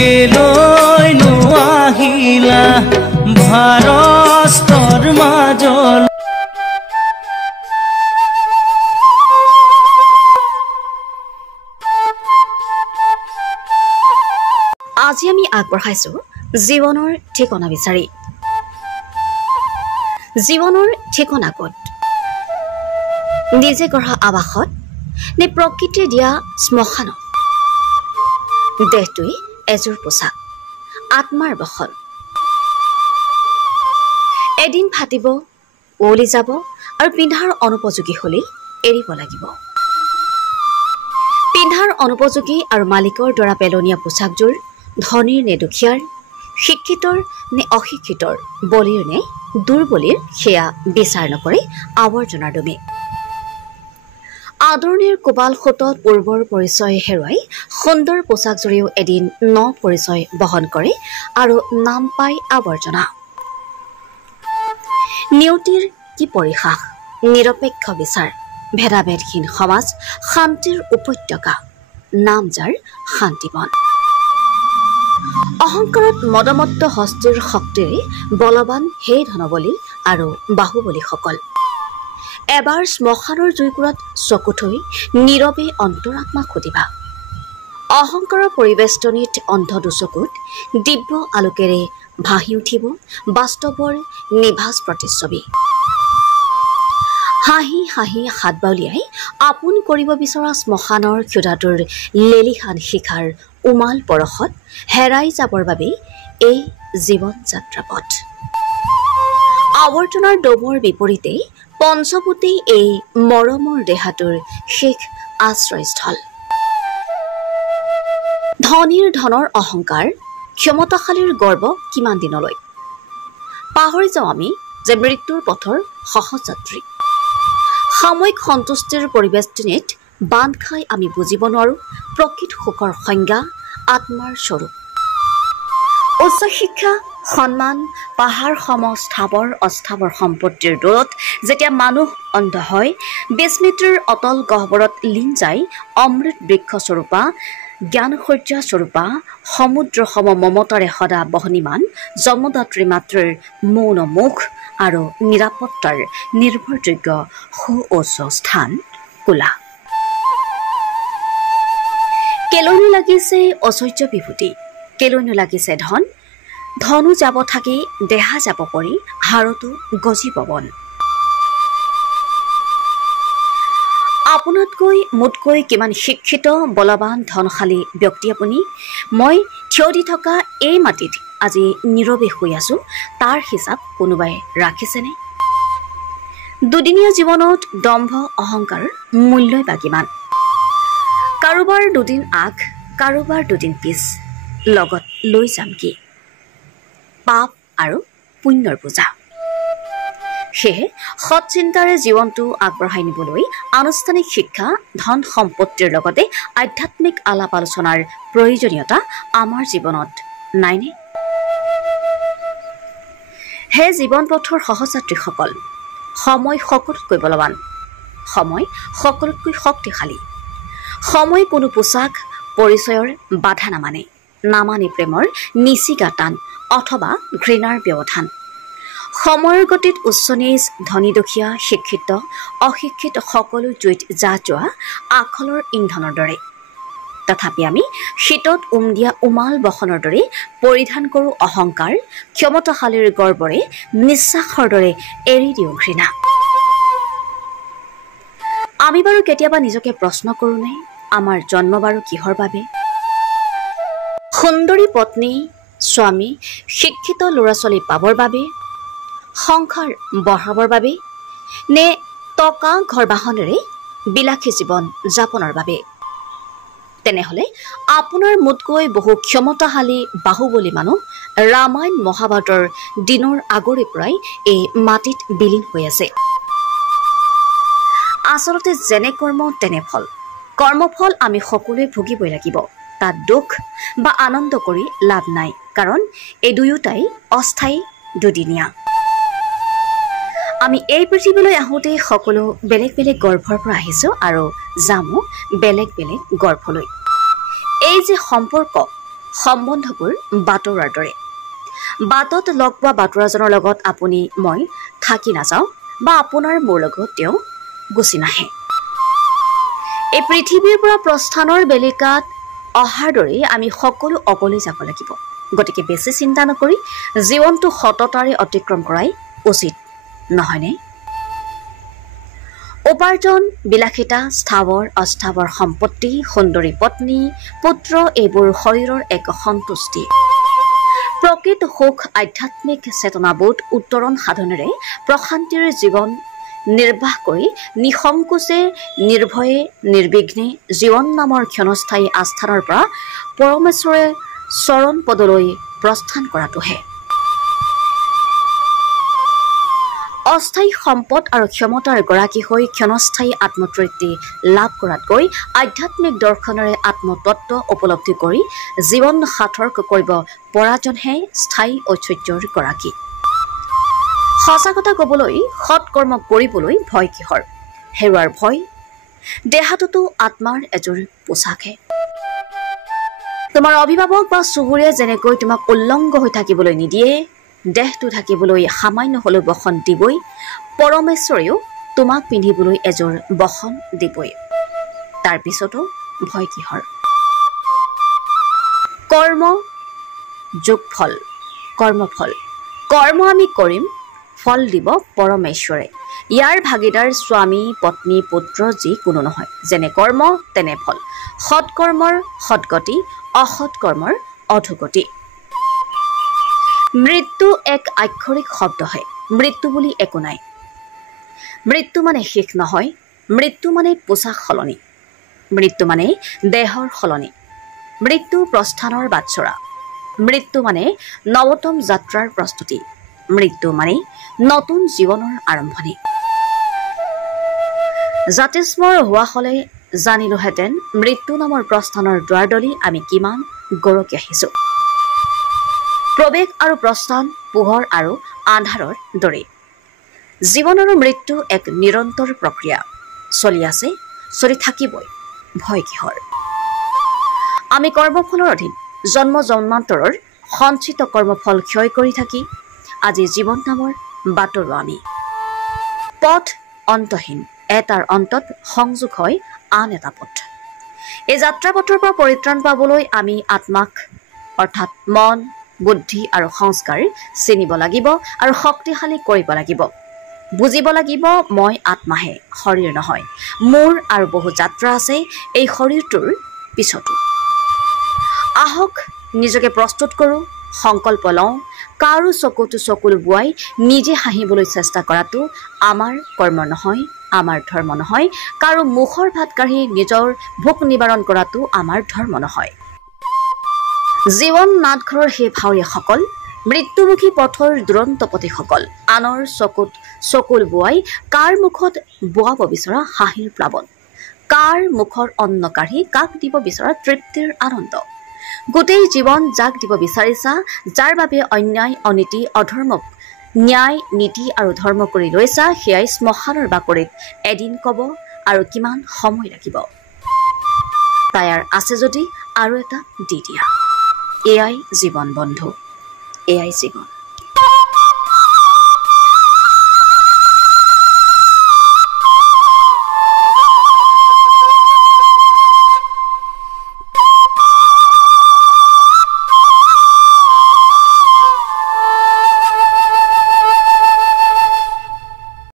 কেলৈ নোআহিলা ভাৰতৰ মাজল। আজি আমি আগবঢ়াইছো জীৱনৰ ঠিকনা বিচাৰি। জীৱনৰ ঠিকনা ক'ত? নিজে গঢ়া আৱাসত নে প্ৰকৃতিয়ে দিয়া শ্মশানত? দেহটোৱে এযোৰ পোছাক, আত্মাৰ বসন। এদিন ফাটিব, উৱলি যাব আৰু পিন্ধাৰ অনুপযোগী হলেই এৰিব লাগিব। পিন্ধাৰ অনুপযোগী আৰু মালিকৰ দ্বাৰা পেলনীয়া পোছাকযোৰ ধনীৰ নে দুখীয়াৰ, শিক্ষিতৰ নে অশিক্ষিতৰ, বলিৰ নে দুৰ্বলীৰ, সেয়া বিচাৰ নকৰে আৱৰ্জনাৰ দমে। আদৰণিৰ কোবাল সোঁতত পূৰ্বৰ পৰিচয় হেৰুৱাই সুন্দৰ পোছাকযোৰেও এদিন ন পৰিচয় বহন কৰে আৰু নাম পায় আৱৰ্জনা। নিয়তিৰ কি পৰিহাস, নিৰপেক্ষ বিচাৰ, ভেদাভেদহীন সমাজ, শান্তিৰ উপত্যকা, নাম যাৰ শান্তিবন। অহংকাৰত মদমত্ত হস্তিৰ শক্তিৰে বলৱান হে ধনবলী আৰু বাহুবলীসকল। এবাৰ শ্মশানৰ জুইকুৰাত চকু থৈ নীৰৱে অন্তৰাত্মা সুধিবা। অহংকাৰৰ পৰিবেষ্টনীত অন্ধ দুচকুত দিব্য আলোকেৰে ভাহি উঠিব বাস্তৱৰ নিভাজ প্ৰতিচ্ছবি। হাঁহি হাঁহি হাত বাউলিয়াই আপোন কৰিব বিচৰা শ্মশানৰ ক্ষুধাটোৰ লেলিহান শিখাৰ উমাল পৰশত হেৰাই যাবৰ বাবে এই জীৱন যাত্ৰাপথ। আৱৰ্জনাৰ দমৰ বিপৰীতে পঞ্চভূতেই এই মৰমৰ দেহাটোৰ শেষ আশ্ৰয়স্থল। ধনীৰ ধনৰ অহংকাৰ, ক্ষমতাশালীৰ গৰ্ব কিমান দিনলৈ? পাহৰি যাওঁ আমি যে মৃত্যুৰ পথৰ সহজ যাত্ৰী। সাময়িক সন্তুষ্টিৰ পৰিবেষ্টনীত বান্ধ খাই আমি বুজিব নোৱাৰো প্ৰকৃত সুখৰ সংজ্ঞা, আত্মাৰ স্বৰূপ। উচ্চ শিক্ষা, সন্মান, পাহাৰ সম স্থাৱৰ অস্থাৱৰ সম্পত্তিৰ দূৰত যেতিয়া মানুহ অন্ধ হয়, বিস্মৃতিৰ অতল গহ্বৰত লীন যায় অমৃত বৃক্ষ স্বৰূপা, জ্ঞানশয্যা স্বৰূপা, সমুদ্ৰ সম মমতাৰে সদা বহনীমান জন্মদাত্ৰী মাতৃৰ মৌন মুখ আৰু নিৰাপত্তাৰ নিৰ্ভৰযোগ্য সুউচ্চ স্থান কোলা। কেলৈনো লাগিছে ঐশ্বৰ্য বিভূতি, কেলৈনো লাগিছে ধন, ধনো যাব থাকি দেহা যাব পৰি, হাড়তো গজিব বন। আপোনাতকৈ মোতকৈ কিমান শিক্ষিত, বলৱান, ধনশালী ব্যক্তি আপুনি? মই থিয় দি থকা এই মাটিত আজি নীৰৱে শুই আছো, তাৰ হিচাপ কোনোবাই ৰাখিছেনে? দুদিনীয়া জীৱনত দম্ভ অহংকাৰ মূল্যই বা কিমান? কাৰোবাৰ দুদিন আগ, কাৰোবাৰ দুদিন পিছ, লগত লৈ যাম কি? পাপ আৰু পুণ্যৰ পূজা। সেয়ে সৎ চিন্তাৰে জীৱনটো আগবঢ়াই নিবলৈ আনুষ্ঠানিক শিক্ষা, ধন সম্পত্তিৰ লগতে আধ্যাত্মিক আলাপ আলোচনাৰ প্ৰয়োজনীয়তা আমাৰ জীৱনত নাইনে? হে জীৱন পথৰ সহযাত্ৰীসকল, সময় সকলোতকৈ বলৱান, সময় সকলোতকৈ শক্তিশালী। সময় কোনো পোছাক পৰিচয়ৰ বাধা নামানে, নামানে প্ৰেমৰ নিচিগা টান অথবা ঘৃণাৰ ব্যৱধান। সময়ৰ গতিত উচ্চ নিজ, ধনী দুখীয়া, শিক্ষিত অশিক্ষিত সকলো জুইত জাহ যোৱা আখলৰ ইন্ধনৰ দৰে। তথাপি আমি শীতত দিয়া উমাল বসনৰ দৰে পৰিধান কৰোঁ অহংকাৰ, ক্ষমতাশালীৰ গৰ্বৰে নিশ্বাসৰ দৰে এৰি দিওঁ ঘৃণা। আমি বাৰু কেতিয়াবা নিজকে প্ৰশ্ন কৰোঁনে, আমাৰ জন্ম বাৰু কিহৰ বাবে? সুন্দৰী পত্নী, স্বামী, শিক্ষিত ল'ৰা ছোৱালী পাবৰ বাবে, সংসাৰ বঢ়াবৰ বাবে, নে টকা ঘৰ বাহনেৰে বিলাসী জীৱন যাপনৰ বাবে? তেনেহলে আপোনাৰ মোতকৈ বহু ক্ষমতাশালী বাহুবলী মানুহ ৰামায়ণ মহাভাৰতৰ দিনৰ আগৰে পৰাই এই মাটিত বিলীন হৈ আছে। আচলতে যেনে কৰ্ম তেনে ফল। কৰ্মফল আমি সকলোৱে ভুগিবই লাগিব, তাত দুখ বা আনন্দ কৰি লাভ নাই, কাৰণ এই দুয়োটাই অস্থায়ী, দুদিনীয়া। আমি এই পৃথিৱীলৈ আহোঁতে সকলো বেলেগ বেলেগ গৰ্ভৰ পৰা আহিছো আৰু যামো বেলেগ বেলেগ গৰ্ভলৈ। এই যে সম্পৰ্ক, সম্বন্ধবোৰ বাটৰুৱাৰ দৰে। বাটত লগ পোৱা বাটৰুৱাজনৰ লগত আপুনি মই থাকি নাযাওঁ বা আপোনাৰ মোৰ লগত তেওঁ গুচি নাহে। এই পৃথিৱীৰ পৰা প্ৰস্থানৰ বেলিকাত অহাৰ দৰে আমি সকলো অকলে যাব লাগিব। গতিকে বেছি চিন্তা নকৰি জীৱনটো সততাৰে অতিক্ৰম কৰাই উচিত নহয়নে? উপাৰ্জন, বিলাসিতা, স্থাৱৰ অস্থাৱৰ সম্পত্তি, সুন্দৰী পত্নী, পুত্ৰ এইবোৰ শৰীৰৰ এক সন্তুষ্টি। প্ৰকৃত সুখ আধ্যাত্মিক চেতনাবোধ উত্তৰণ সাধনেৰে প্ৰশান্তিৰ জীৱন নিৰ্বাহ কৰি নিসংকোচে নিৰ্ভয়ে নিৰ্বিঘ্নে জীৱন নামৰ ক্ষণস্থায়ী আস্থানৰ পৰা পৰমেশ্বৰে চৰণ পদলৈ প্ৰস্থান কৰাটোহে। অস্থায়ী সম্পদ আৰু ক্ষমতাৰ গৰাকী হৈ ক্ষণস্থায়ী আত্মতৃপ্তি লাভ কৰাতকৈ আধ্যাত্মিক দৰ্শনেৰে আত্মতত্ত্ব উপলব্ধি কৰি জীৱন সাৰ্থক কৰিব পৰাজনহে স্থায়ী ঐশ্বৰ্যৰ গৰাকী। সঁচা কথা ক'বলৈ সৎকৰ্ম কৰিবলৈ ভয় কিহৰ? হেৰুৱাৰ ভয়। দেহাটোতো আত্মাৰ এযোৰ পোছাকহে। তোমাৰ অভিভাৱক বা চুবুৰীয়ে যেনেকৈ তোমাক উলংগ হৈ থাকিবলৈ নিদিয়ে, দেহটো থাকিবলৈ সামান্য হ'লেও বসন দিবই, পৰমেশ্বৰেও তোমাক পিন্ধিবলৈ এযোৰ বসন দিবই। তাৰ পিছতো ভয় কিহৰ? কৰ্ম যোগফল, কৰ্মফল। কৰ্ম আমি কৰিম, ফল দিব পৰমেশ্বৰে। ইয়াৰ ভাগিদাৰ স্বামী, পত্নী, পুত্ৰ যি কোনো নহয়। যেনে কৰ্ম তেনে ফল। সৎকৰ্মৰ সৎগতি, অসৎ কৰ্মৰ অধোগতি। মৃত্যু এক আক্ষৰিক শব্দহে। মৃত্যু বুলি একো নাই। মৃত্যু মানে শেষ নহয়। মৃত্যু মানে পোছাক সলনি। মৃত্যু মানে দেহৰ সলনি। মৃত্যু প্ৰস্থানৰ বাটচৰা। মৃত্যু মানে নৱতম যাত্ৰাৰ প্ৰস্তুতি। মৃত্যু মানে নতুন জীৱনৰ আৰম্ভণি। জাতিস্মৰ হোৱা হলে জানিলোহেঁতেন মৃত্যু নামৰ প্ৰস্থানৰ দুৱাৰদলি আমি কিমান গৰকি আহিছোঁ। প্ৰৱেশ আৰু প্ৰস্থান পোহৰ আৰু আন্ধাৰৰ দৰে। জীৱন আৰু মৃত্যু এক নিৰন্তৰ প্ৰক্ৰিয়া। চলি আছে, চলি থাকিবই। ভয় কিহৰ? আমি কৰ্মফলৰ অধীন। জন্ম জন্মান্তৰৰ সঞ্চিত কৰ্মফল ক্ষয় কৰি থাকি আজি জীৱন নামৰ বাটৰুৱা আমি। পথ অন্তহীন। এটাৰ অন্তত সংযোগ হয় আন এটা পথ। এই যাত্ৰা পথৰ পৰা পৰিত্ৰাণ পাবলৈ আমি আত্মাক অৰ্থাৎ মন, বুদ্ধি আৰু সংস্কাৰ চিনিব লাগিব আৰু শক্তিশালী কৰিব লাগিব। বুজিব লাগিব মই আত্মাহে, শৰীৰ নহয়। মোৰ আৰু বহু যাত্ৰা আছে এই শৰীৰটোৰ পিছতো। আহক নিজকে প্ৰস্তুত কৰোঁ, সংকল্প লওঁ। কাৰো চকুতো চকুলো বোৱাই নিজে হাঁহিবলৈ চেষ্টা কৰাটো আমাৰ কৰ্ম নহয়, আমাৰ ধৰ্ম নহয়। কাৰো মুখৰ ভাত কাঢ়ি নিজৰ ভোক নিবাৰণ কৰাটো আমাৰ ধৰ্ম নহয়। জীৱন নাটঘৰৰ সেই ভাৱৰীয়াসকল, মৃত্যুমুখী পথৰ দুৰন্ত পথিসকল, আনৰ চকুত চকুল বোৱাই কাৰ মুখত বোৱাব বিচৰা হাঁহিৰ প্লাৱন, কাৰ মুখৰ অন্ন কাঢ়ি কাক দিব বিচৰা তৃপ্তিৰ আনন্দ। গোটেই জীৱন যাক দিব বিচাৰিছা, যাৰ বাবে অন্যায় অনীতি অধৰ্মক ন্যায় নীতি আৰু ধৰ্ম কৰি লৈছা, সেয়াই শ্মশানৰ বাকৰিত এদিন কব আৰু কিমান সময় লাগিব। তায়াৰ আছে যদি আৰু এটা দি দিয়া। এয়াই জীৱন বন্ধু, এয়াই জীৱন।